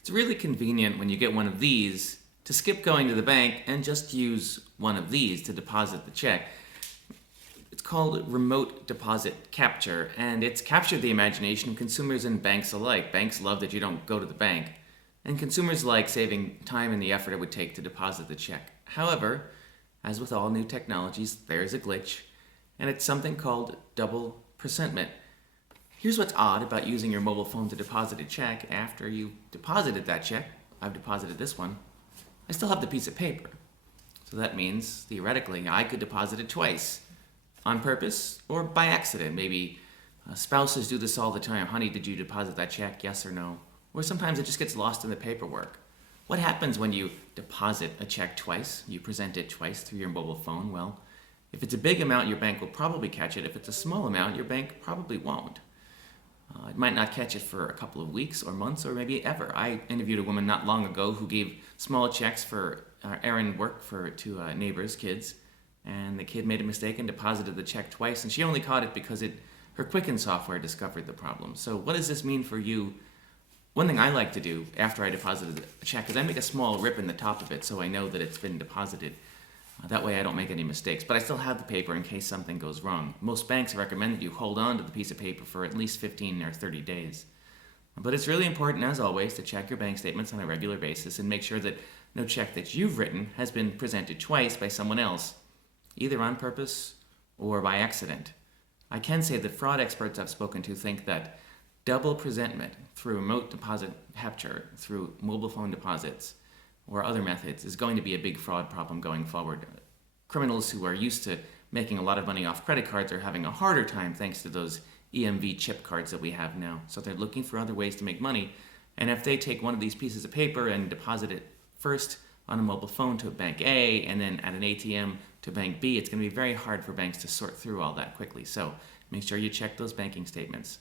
It's really convenient when you get one of these to skip going to the bank and just use one of these to deposit the check. It's called remote deposit capture, and it's captured the imagination of consumers and banks alike. Banks love that you don't go to the bank, and consumers like saving time and the effort it would take to deposit the check. However, as with all new technologies, there's a glitch, and it's something called double presentment. Here's what's odd about using your mobile phone to deposit a check after you deposited that check. I've deposited this one. I still have the piece of paper. So that means, theoretically, I could deposit it twice on purpose or by accident. Maybe spouses do this all the time. Honey, did you deposit that check? Yes or no? Or sometimes it just gets lost in the paperwork. What happens when you deposit a check twice? You present it twice through your mobile phone? Well, if it's a big amount, your bank will probably catch it. If it's a small amount, your bank probably won't. It might not catch it for a couple of weeks or months or maybe ever. I interviewed a woman not long ago who gave small checks for errand work to neighbors' kids, and the kid made a mistake and deposited the check twice, and she only caught it because her Quicken software discovered the problem. So what does this mean for you? One thing I like to do after I deposited a check is I make a small rip in the top of it so I know that it's been deposited. That way I don't make any mistakes, but I still have the paper in case something goes wrong. Most banks recommend that you hold on to the piece of paper for at least 15 or 30 days. But it's really important, as always, to check your bank statements on a regular basis and make sure that no check that you've written has been presented twice by someone else, either on purpose or by accident. I can say that fraud experts I've spoken to think that double presentment through remote deposit capture, through mobile phone deposits, or other methods is going to be a big fraud problem going forward. Criminals who are used to making a lot of money off credit cards are having a harder time thanks to those EMV chip cards that we have now. So they're looking for other ways to make money. And if they take one of these pieces of paper and deposit it first on a mobile phone to bank A and then at an ATM to bank B, it's going to be very hard for banks to sort through all that quickly. So make sure you check those banking statements.